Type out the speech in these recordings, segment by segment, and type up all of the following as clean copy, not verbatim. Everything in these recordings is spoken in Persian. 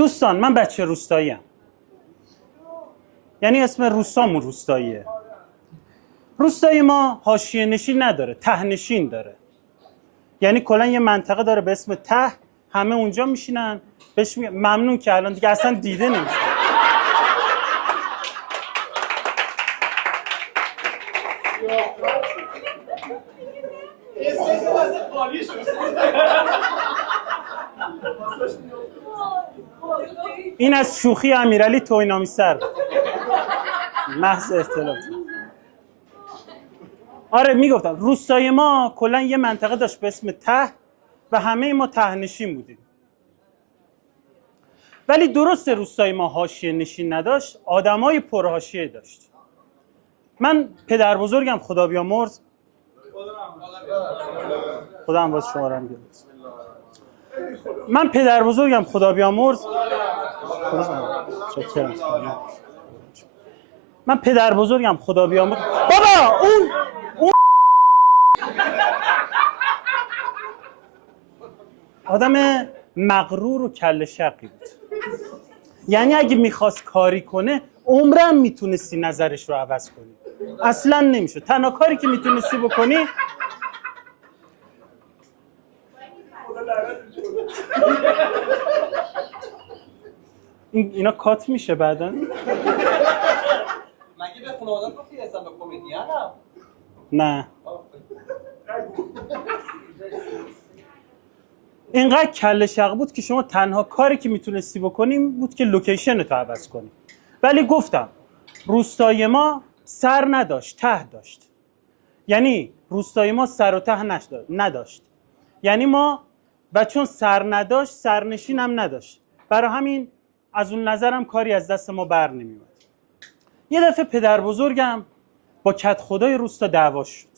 دوستان من بچه روستاییم، یعنی اسم روستامون روستاییه. روستای ما حاشیه نشین نداره، ته نشین داره. یعنی کلا یه منطقه داره به اسم ته، همه اونجا میشینن. بهش میگن ممنون که الان دیگه اصلا دیده نمیشه. این از شوخی امیرعلی توینامی سر محض اختلاف. آره میگفتم روستای ما کلا یه منطقه داشت به اسم ته و همه ما ته نشین بودیم. ولی درست روستای ما حاشیه نشین نداشت، آدمای پرحاشیه داشت. من پدر بزرگم خدا بیامرز، خدا هم باز شما رو هم بیامرز. من پدر بزرگم خدا بیامرز، من پدر بزرگم خدا بیامرز. بابا اون آدم مغرور و کله شقی بود. یعنی اگه میخواست کاری کنه عمرم میتونستی نظرش رو عوض کنی، اصلا نمیشد. تنها کاری که میتونستی بکنی اینا کات میشه بعداً. مگه به خانواده‌ات گفتی حساب کمدینم؟ نه اینقدر کله شق بود که شما تنها کاری که میتونستی بکنی بود که لوکیشن تو عوض کنی. ولی گفتم روستای ما سر نداشت، ته داشت. یعنی روستای ما سر و ته نداشت. یعنی ما و چون سر نداشت سرنشین هم نداشت، برای همین از اون نظرم کاری از دست ما بر نمیومد. یه دفعه پدر بزرگم با کت خدای روستا دعوا شد.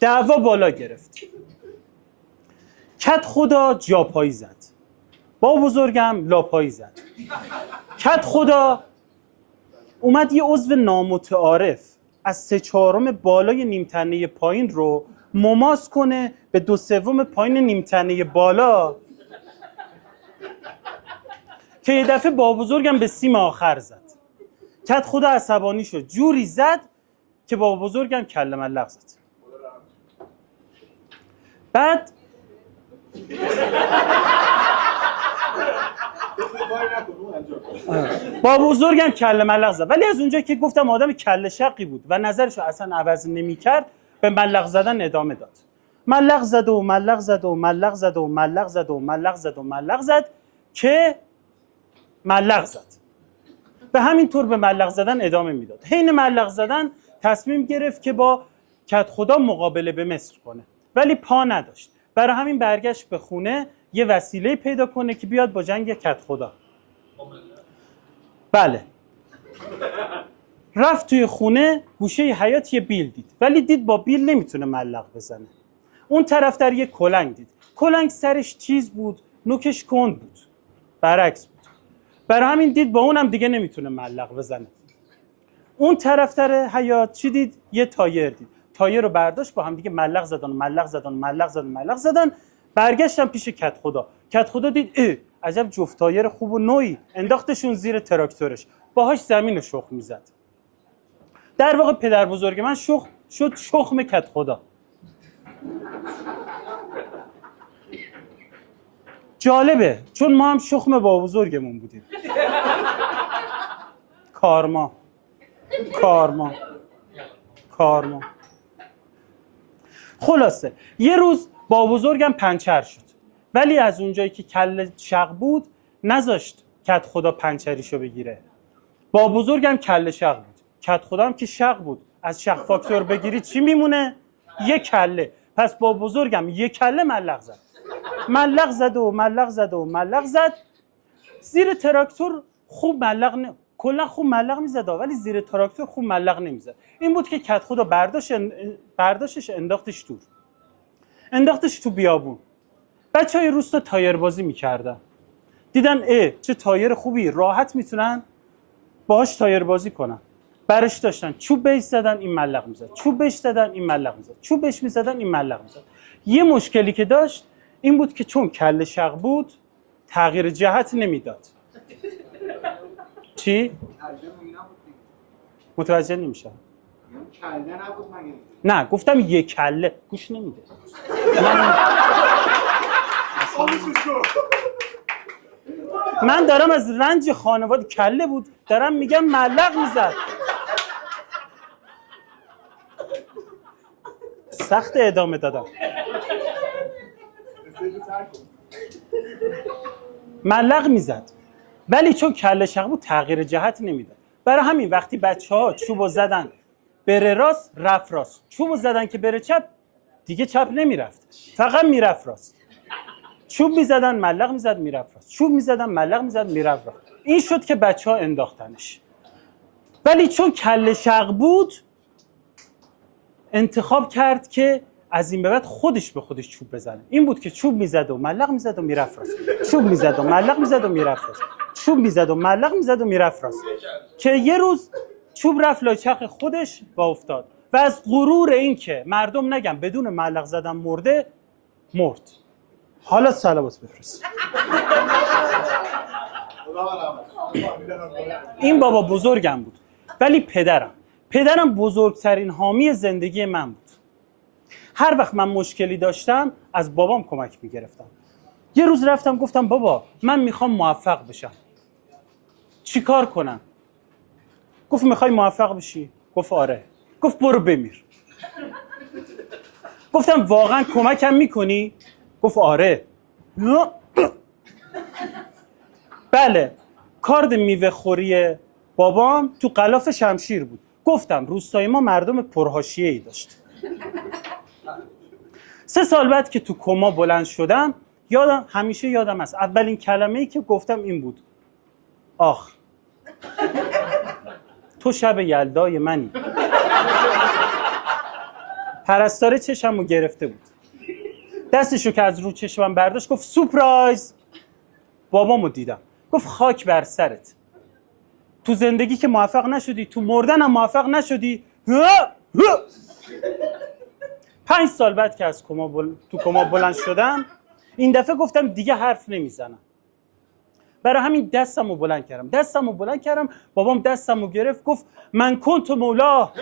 دعوا بالا گرفت. کت خدا جاپایی زد، با بزرگم لاپایی زد. کت خدا اومد یه عضو نامتعارف از 3/4 بالای نیمتنه پایین رو مماس کنه به 2/3 پایین نیمتنه بالا که یه دفعه با بزرگم به سیم آخر زد. کت خدا عصبانی شد، جوری زد که با بزرگم کله ملق زد. بعد با بزرگم کله ملق زد. ولی از اونجایی که گفتم آدم کله شقی بود و نظرش رو اصلا عوض نمی‌کرد، به ملق زدن ادامه داد. ملق زد و ملق زد و ملق زد و ملق زد و ملق زد و ملق زد که ملق زد. به همین طور به ملق زدن ادامه میداد. حین ملق زدن تصمیم گرفت که با کت خدا مقابله به مصر کنه، ولی پا نداشت. برای همین برگشت به خونه یه وسیله پیدا کنه که بیاد با جنگ کت خدا. بله. رفت توی خونه، گوشه حیاط یه بیل دید، ولی دید با بیل نمیتونه ملق بزنه. اون طرف در یه کلنگ دید. کلنگ سرش چیز بود، نوکش کند بود. برعکس بود. برای همین دید با اونم دیگه نمیتونه ملق بزنه. اون طرف در حیاط چی دید؟ یه تایر دید. تایر رو برداشت، با هم دیگه ملق زدن، ملق زدن، ملق زدن، ملق زدن. برگشتن پیش کت خدا. کت خدا دید عجب جفت تایر خوب و نوعی، انداختشون زیر تراکتورش، باهاش زمین رو شخم میزد. در واقع پدر بزرگ من شد شخم کت خدا. جالبه چون ما هم شخم با بزرگمون بودیم. کارما خلاصه یه روز با بزرگم پنچر شد، ولی از اونجایی که کله شق بود نذاشت کت خدا پنچریشو بگیره. با بزرگم کله شق بود، کت خدا هم که شق بود، از شق فاکتور بگیری چی میمونه؟ یک کله. پس با بزرگم یک کله ملق زد. ملق زد و ملق زد و ملق زد. زیر تراکتور خوب ملق کلا خوب ملق میزد، ولی زیر تراکتور خوب ملق نمیزد. این بود که کت خدا برداشتش انداختش تو بیابون. بچهای روستا تایر بازی میکردن، دیدن چه تایر خوبی، راحت میتونن باهاش تایر بازی کنن. برش داشتن چوب بهش زدن، این ملق میزد، چوب بهش زدن، این ملق میزد، چوب بهش میزدن، این ملق میزد. یه مشکلی که داشت این بود که چون کله شق بود تغییر جهت نمیداد. چی؟ متوجه نمیشم. کله نبود مگه؟ نه گفتم یک کله. گوش نمیده. من دارم از رنج خانواده کله بود دارم میگم ملق میزد. سخت ادامه دادم. ملق میزد ولی چون کله شق بود تغییر جهت نمیداد. برای همین وقتی بچه‌ها چوبو زدن بره راست رفت راست، چوبو زدن که بره چپ دیگه چپ نمیرفت، فقط میرفت راست. چوب میزدن ملق میزد میرفت راست، چوب میزدن ملق میزد میرفت راست. این شد که بچه‌ها انداختنش. ولی چون کله شق بود انتخاب کرد که از این به بعد خودش به خودش چوب بزنه. این بود که چوب میزد و ملق میزد و میرفت راست، چوب میزد و ملق میزد و میرفت راست، چوب میزد و ملق میزد و میرفت راست، که یه روز چوب رفت لای چرخ خودش و افتاد و از غرور این که مردم نگم بدون ملق زدن مرده مرد. حالا صلوات بفرست. این بابا بزرگم بود ولی پدرم بزرگترین حامی زندگی من بود. هر وقت من مشکلی داشتم از بابام کمک میگرفتم. یه روز رفتم گفتم بابا من میخوام موفق بشم، چی کار کنم؟ گفت میخوای موفق بشی؟ گفت آره. گفت برو بمیر. گفتم واقعا کمکم میکنی؟ گفت آره. بله. کارد میوه خوری بابام تو غلاف شمشیر بود. گفتم روستای ما مردم پرحاشیه‌ای داشت. 3 سال بعد که تو کما بلند شدم همیشه یادم هست اولین کلمه‌ای که گفتم این بود: آخ تو شب یلدای منی. پرستاره چشمو گرفته بود، دستشو که از رو چشمم برداشت گفت سورپرایز. بابامو دیدم گفت خاک بر سرت، تو زندگی که موفق نشدی تو مردن هم موفق نشدی. 5 سال بعد که از تو کما بلند شدم این دفعه گفتم دیگه حرف نمیزنم. برای همین دستمو بلند کردم. بابام دستمو گرفت گفت من کنت مولا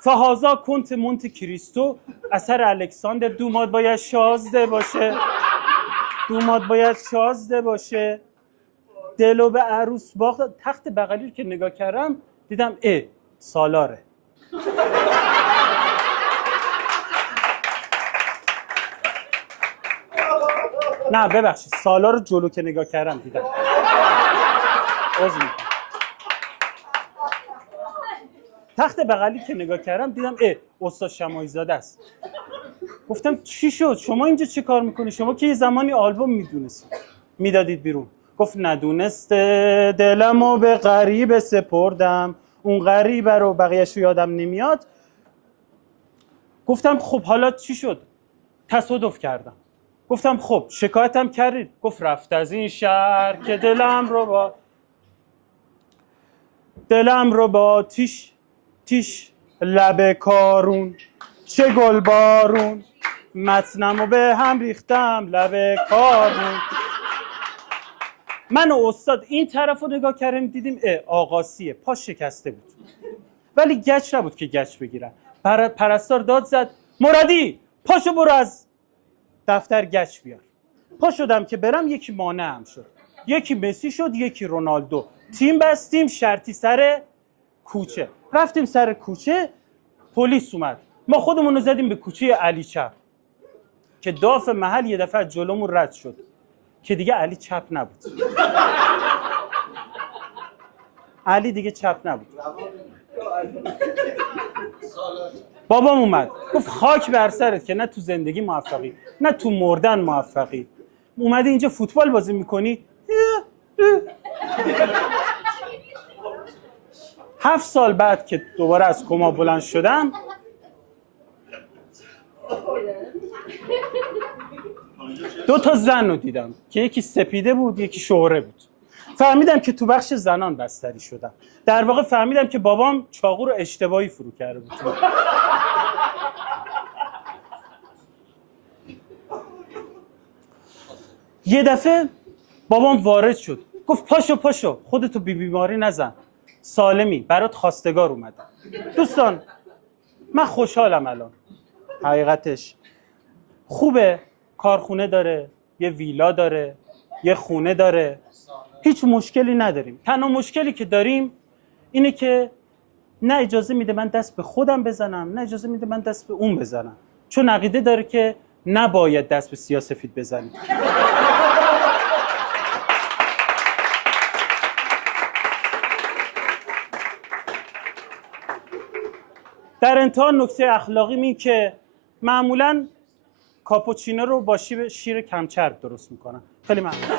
فهازا کنت مونت کریستو. اثر الکساندر. دوماد باید شازده باشه. دلو به عروس باخت. تخت بغلی رو که نگاه کردم دیدم سالاره. نه ببخشید سالار رو جلو که نگاه کردم دیدم. عذر میخوام. تخت بغلی که نگاه کردم دیدم استاد شماعی زاده است. گفتم چی شد؟ شما اینجا چی کار میکنی؟ شما که یه زمانی آلبوم میدادید بیرون. گفت ندونسته دلمو به غریب سپردم، اون غریبه رو بقیه‌شو یادم نمیاد. گفتم خب حالا چی شد؟ تصادف کردم. گفتم خب شکایتم کردید؟ گفت رفت از این شهر که دلم رو با تیش لب کارون، چه گل بارون متنمو به هم ریختم لب کارون. من و استاد این طرف رو نگاه کردیم دیدیم آقاسیه، پا شکسته بود ولی گچ نبود که گچ بگیرن. پرستار داد زد مرادی پاشو برو از دفتر گچ بیار. پا شدم که برم یکی مانع هم شد، یکی مسی شد یکی رونالدو. تیم بستیم شرطی سر کوچه. رفتیم سر کوچه، پلیس اومد، ما خودمون رو زدیم به کوچه علی چپ که داف محل یه دفعه جلومون رد شد که دیگه علی چپ نبود. علی دیگه چپ نبود. بابام اومد گفت خاک بر سرت که نه تو زندگی موفقی نه تو مردن موفقی، اومدی اینجا فوتبال بازی میکنی. 7 سال بعد که دوباره از کما بلند شدم 2 تا زن رو دیدم که یکی سپیده بود یکی شهره بود. فهمیدم که تو بخش زنان بستری شدم. در واقع فهمیدم که بابام چاقو رو اشتباهی فرو کرده بود. یه دفعه بابام وارد شد، گفت پاشو پاشو، خودتو بیماری نزن، سالمی، برات خواستگار اومده. دوستان من خوشحالم الان، حقیقتش خوبه، کارخونه داره، یه ویلا داره، یه خونه داره، هیچ مشکلی نداریم. تنها مشکلی که داریم اینه که نه اجازه میده من دست به خودم بزنم، نه اجازه میده من دست به اون بزنم، چون عقیده داره که نباید دست به سیاه‌سفید بزنیم. در انتها نکته اخلاقی این که معمولاً کاپوچینو رو با شیر کمچرب درست میکنن. خیلی ممنون.